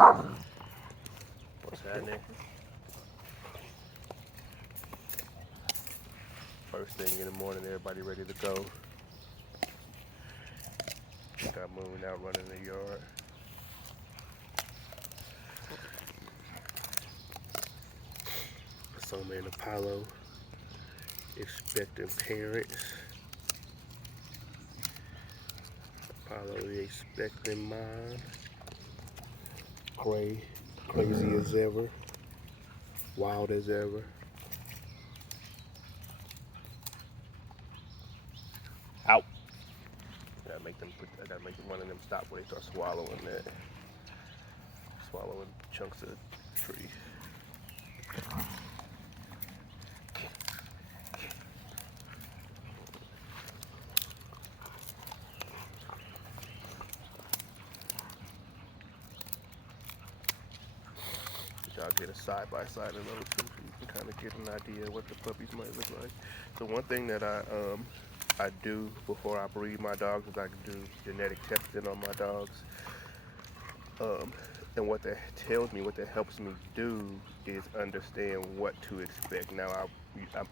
What's happening? First thing in the morning, everybody ready to go. Got Moon out running the yard. Soma and Apollo expecting parents. Apollo is expecting mom. Gray, crazy as ever, wild as ever. Out. I gotta make one of them stop where they start swallowing chunks of tree. Y'all get a side by side of those two, so you can kind of get an idea of what the puppies might look like. So one thing that I do before I breed my dogs is I do genetic testing on my dogs. Um, and what that tells me, what that helps me do, is understand what to expect. Now,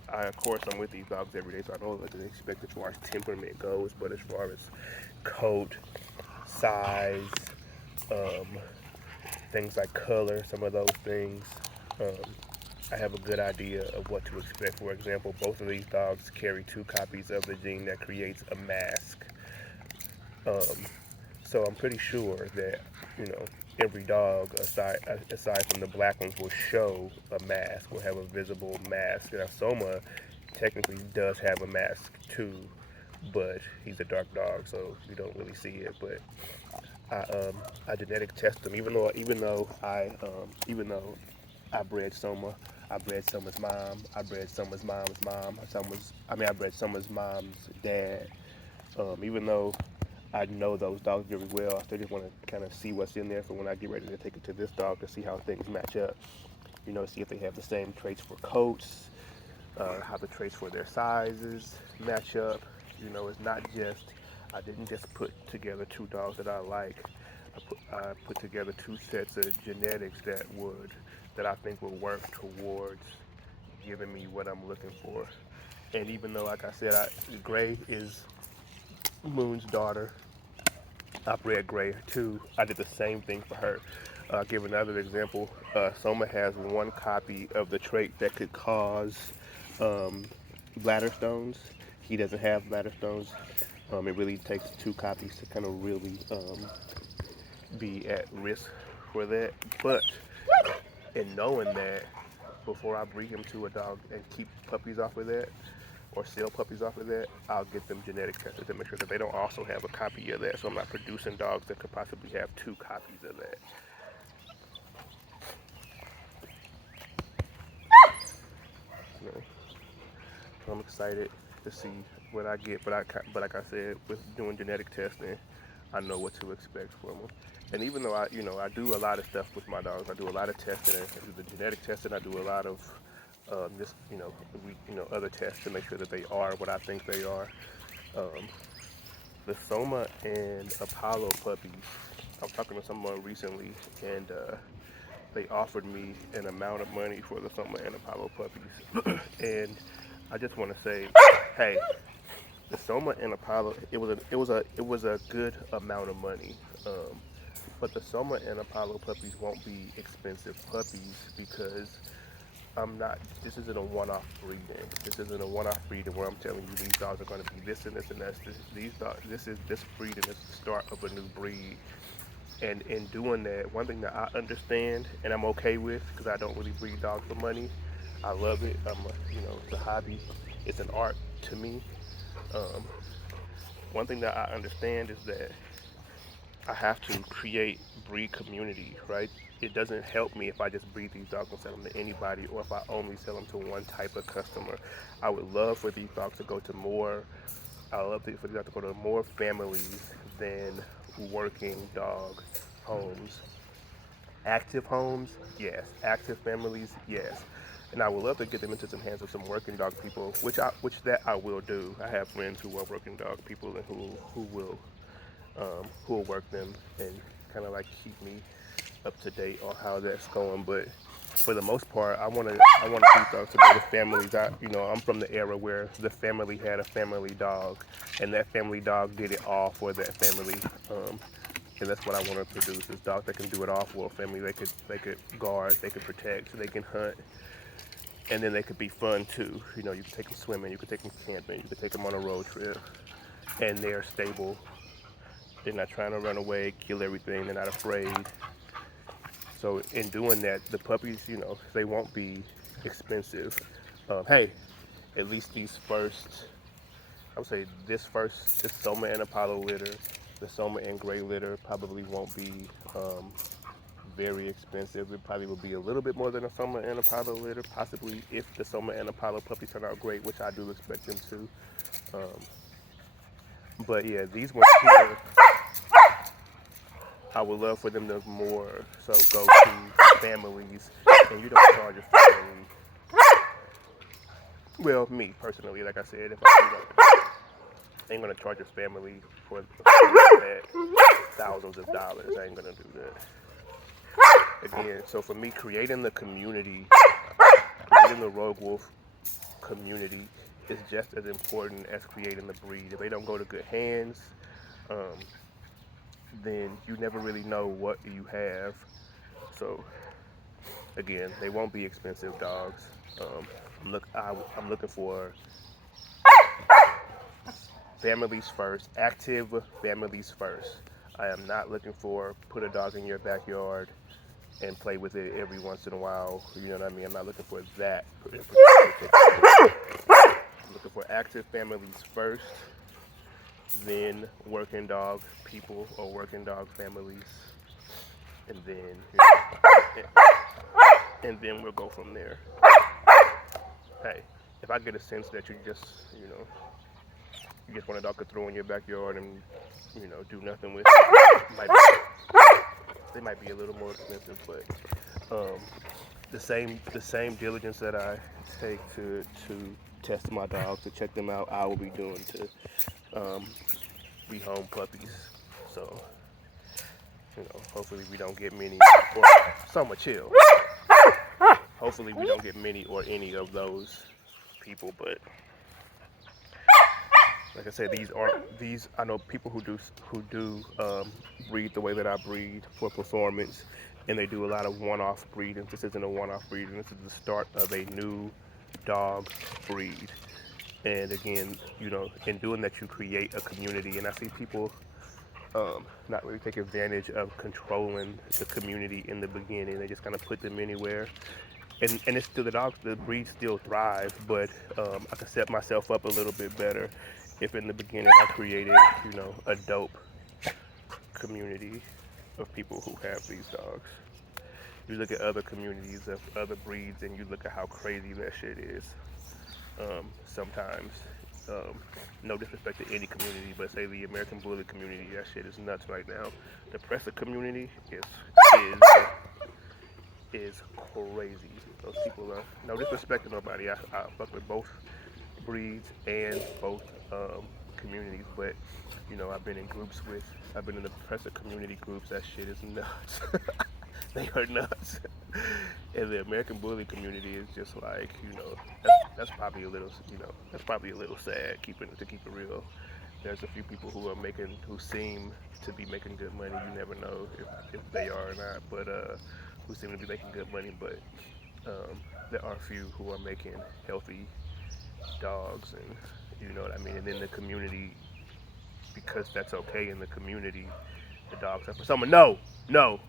of course, I'm with these dogs every day, so I know what to expect as far as temperament goes. But as far as coat, size, um, things like color, some of those things, um, I have a good idea of what to expect. For example, both of these dogs carry two copies of the gene that creates a mask. Um, so I'm pretty sure that, you know, every dog aside from the black ones will show a mask, will have a visible mask. Now Soma technically does have a mask too, but he's a dark dog, so you don't really see it. But I genetic test them, even though I bred Soma. I bred Soma's mom. I bred Soma's mom's mom. I bred Soma's mom's dad. Even though I know those dogs very well, I still just want to kind of see what's in there for when I get ready to take it to this dog to see how things match up. You know, see if they have the same traits for coats, how the traits for their sizes match up. You know, it's not just, I didn't just put together two dogs that I like. I put together two sets of genetics that I think will work towards giving me what I'm looking for. And even though, like I said, Gray is Moon's daughter, I bred Gray too. I did the same thing for her. I'll give another example. Soma has one copy of the trait that could cause um, bladder stones. He doesn't have bladder stones. It really takes two copies to kind of really be at risk for that. But in knowing that, before I breed him to a dog and keep puppies off of that, or sell puppies off of that, I'll get them genetic tested to make sure that they don't also have a copy of that. So I'm not producing dogs that could possibly have two copies of that. You know, so I'm excited to see what I get. But like I said, with doing genetic testing, I know what to expect from them. And even though I do a lot of stuff with my dogs. I do a lot of testing. I do the genetic testing. I do a lot of just other tests to make sure that they are what I think they are. Um, the Soma and Apollo puppies. I was talking to someone recently, and they offered me an amount of money for the Soma and Apollo puppies, and I just want to say, hey, the Soma and Apollo, it was a good amount of money. Um, but the Soma and Apollo puppies won't be expensive puppies because I'm not. This isn't a one-off breeding. This isn't a one-off breeding where I'm telling you these dogs are going to be this and this and that's. These dogs. This breeding is the start of a new breed. And in doing that, one thing that I understand and I'm okay with because I don't really breed dogs for money. I love it. It's a hobby. It's an art to me. Um, one thing that I understand is that I have to create breed community, right? It doesn't help me if I just breed these dogs and sell them to anybody or if I only sell them to one type of customer. I would love for these dogs to go to more, I love for these dogs to go to more families than working dog homes. Active homes, yes. Active families, yes. And I would love to get them into some hands of some working dog people, which that I will do. I have friends who are working dog people and who will work them and kind of like keep me. up to date on how that's going. But for the most part, I want these dogs to go to families. I'm from the era where the family had a family dog, and that family dog did it all for that family. Um, and that's what I want to produce: is dogs that can do it all for a family. They could guard, they could protect, they can hunt, and then they could be fun too. You can take them swimming, you can take them camping, you can take them on a road trip, and they're stable. They're not trying to run away, kill everything. They're not afraid. So in doing that, the puppies, they won't be expensive. Hey, at least these first, I would say this Soma and Apollo litter, the Soma and Gray litter probably won't be um, very expensive. It probably will be a little bit more than a Soma and Apollo litter, possibly if the Soma and Apollo puppies turn out great, which I do expect them to. Um, but yeah, these ones here, I would love for them to more so go to families, and you don't charge a family. Well, me personally, like I said, if I ain't gonna charge a family for that thousands of dollars, I ain't gonna do that. Again, so for me, creating the Rogue Wolf community is just as important as creating the breed. If they don't go to good hands, um, then you never really know what you have. So again, they won't be expensive dogs. I'm looking for families first, active families first. I am not looking for put a dog in your backyard and play with it every once in a while. You know what I mean? I'm not looking for that. I'm looking for active families first, then working dog people or working dog families, and then we'll go from there. Hey, if I get a sense that you just want a dog to throw in your backyard and do nothing with it, they might be a little more expensive, but um, the same diligence that I take to test my dogs to check them out, I will be doing to rehome puppies. So hopefully we don't get many. Or Summer chill. Hopefully we don't get many or any of those people, but like I said, these. I know people who do breed the way that I breed for performance, and they do a lot of one-off breeding. This isn't a one-off breeding. This is the start of a new dog breed. And again, in doing that, you create a community. And I see people not really take advantage of controlling the community in the beginning. They just kind of put them anywhere, and it's still the breeds still thrive, but I can set myself up a little bit better if in the beginning I created a dope community of people who have these dogs. You look at other communities of other breeds and you look at how crazy that shit is. Sometimes no disrespect to any community, but say the American Bully community, that shit is nuts right now. The Presser community is is crazy. Those people are no disrespect to nobody. I fuck with both breeds and both communities, but I've been in the Presser community groups. That shit is nuts. They are nuts. And the American Bully community is just like that's probably a little sad. To keep it real. There's a few people who seem to be making good money. You never know if they are or not, but who seem to be making good money. But there are a few who are making healthy dogs, and you know what I mean. And then the community, because that's okay in the community, the dogs are for someone. No, no.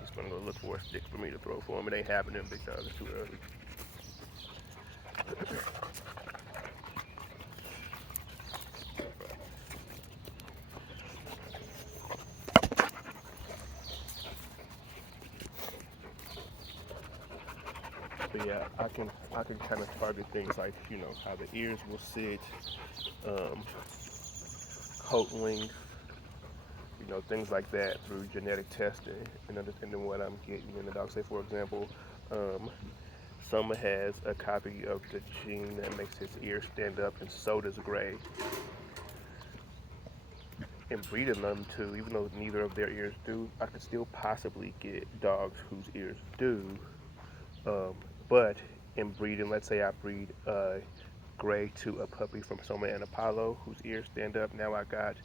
He's gonna go look for a stick for me to throw for him. It ain't happening, big dog. It's too early. But yeah, I can kind of target things like how the ears will sit, um, coat length, things like that through genetic testing and understanding what I'm getting in the dog. Say for example, um, Soma has a copy of the gene that makes his ears stand up, and so does Gray. and breeding them too, even though neither of their ears do, I could still possibly get dogs whose ears do. Um, but in breeding, let's say I breed Gray to a puppy from Soma and Apollo whose ears stand up. Now I got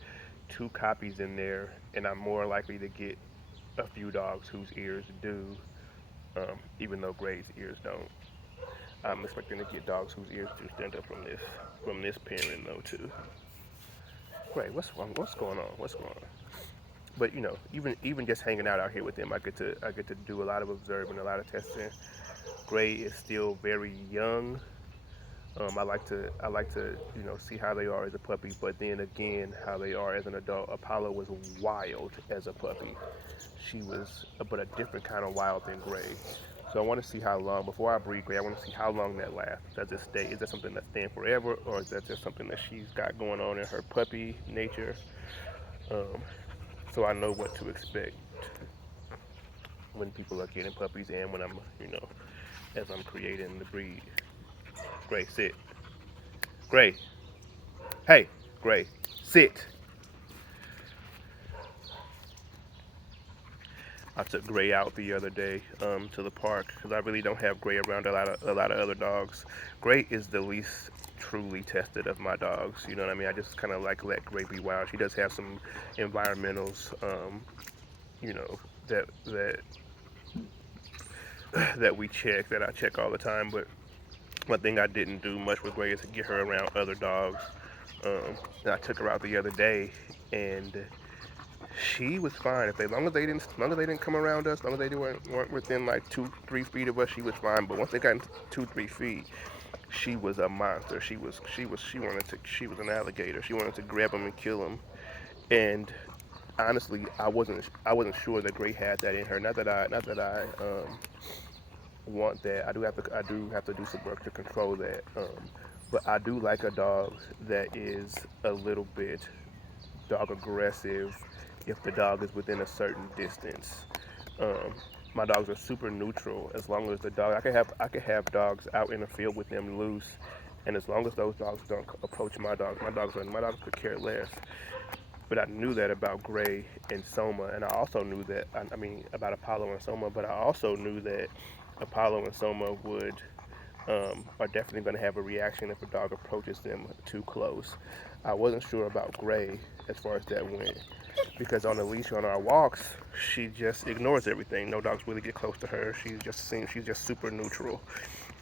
two copies in there, and I'm more likely to get a few dogs whose ears do, even though Gray's ears don't. I'm expecting to get dogs whose ears do stand up from this pairing though too. Gray, what's wrong? What's going on? What's going on? But even just hanging out here with them, I get to do a lot of observing, a lot of testing. Gray is still very young. I like to see how they are as a puppy, but then again how they are as an adult. Apollo was wild as a puppy. She was, but a different kind of wild than Gray. So I want to see how long before I breed Gray. I want to see how long that lasts. Does it stay? Is that something that stands forever, or is that just something that she's got going on in her puppy nature? Um, so I know what to expect when people are getting puppies and when I'm as I'm creating the breed. Gray, sit. Gray, hey, Gray, sit. I took Gray out the other day to the park because I really don't have Gray around a lot of other dogs. Gray is the least truly tested of my dogs. You know what I mean? I just kind of like let Gray be wild. She does have some environmentals, you know, that that we check that I check all the time. But one thing I didn't do much with Gray is to get her around other dogs. And I took her out the other day, and she was fine. If they, as long as they didn't come around us, as long as they weren't within like 2-3 feet of us, she was fine. But once they got into 2-3 feet, she was a monster. She was an alligator. She wanted to grab him and kill him. And honestly, I wasn't sure that Gray had that in her. Not that I want that. I do have to do some work to control that. But I do like a dog that is a little bit dog aggressive if the dog is within a certain distance. Um, my dogs are super neutral as long as the dog. I could have dogs out in the field with them loose, and as long as those dogs don't approach my dogs could care less. But I knew that about Gray and Soma, and I also knew that I mean about Apollo and Soma, but I also knew that Apollo and Soma are definitely going to have a reaction if a dog approaches them too close. I wasn't sure about Gray as far as that went because on the leash on our walks, she just ignores everything. No dogs really get close to her. She's just super neutral.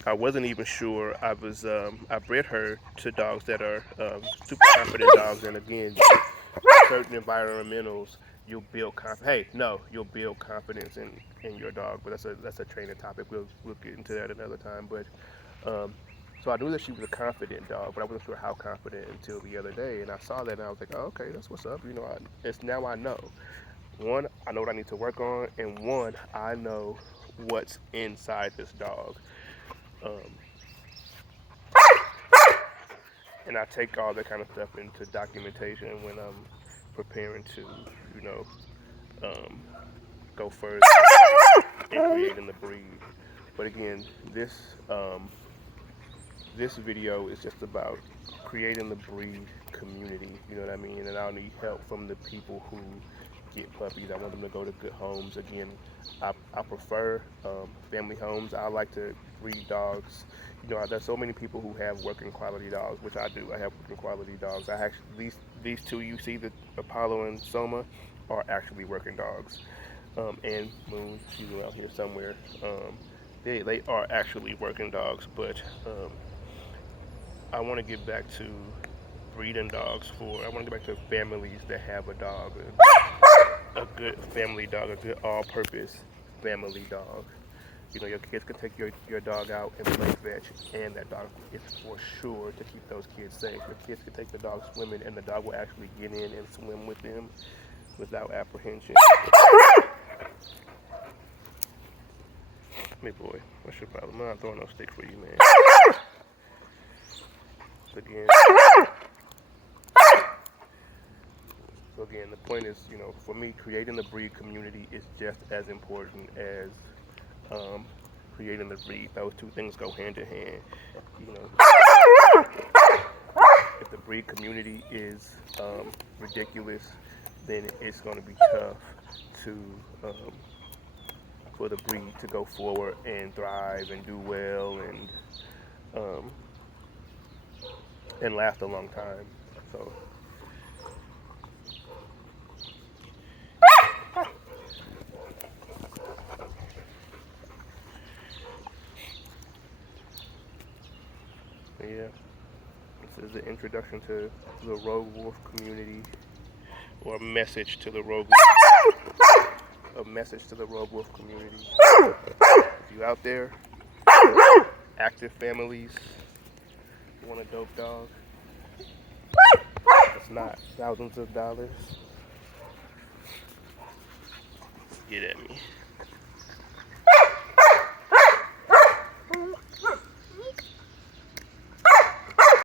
I wasn't even sure. I bred her to dogs that are super confident dogs, and again, certain environmentals you'll build confidence in your dog, but that's a training topic. We'll get into that another time. But um, so I knew that she was a confident dog, but I wasn't sure how confident until the other day, and I saw that and I was like, oh, okay, that's what's up. It's now I know. One, I know what I need to work on, and one, I know what's inside this dog. Um, and I take all that kind of stuff into documentation when I'm preparing to, you know, um, go further in creating the breed. But again, this video is just about creating the breed community. You know what I mean? And I'll need help from the people who get puppies. I want them to go to good homes. Again, I prefer family homes. I like to breed dogs. There's so many people who have working quality dogs, which I do. I have working quality dogs. I actually these two you see, the Apollo and Soma, are actually working dogs. And Moon, she's around here somewhere. They are actually working dogs, but I want to get back to breeding dogs I want to get back to families that have a dog, a good family dog, a good all-purpose family dog. Your kids can take your dog out and play fetch, and that dog is for sure to keep those kids safe. Your kids can take the dog swimming, and the dog will actually get in and swim with them without apprehension. Hey boy, what's your problem? I'm not throwing no stick for you, man. So again, the point is, for me, creating the breed community is just as important as creating the breed. Those two things go hand in hand. If the breed community is ridiculous, then it's going to be tough to for the breed to go forward and thrive and do well um, and last a long time. So yeah, this is the introduction to the rogue wolf community, or a message to the rogue wolf community. If you out there, active families, want a dope dog, it's not thousands of dollars. Get at me.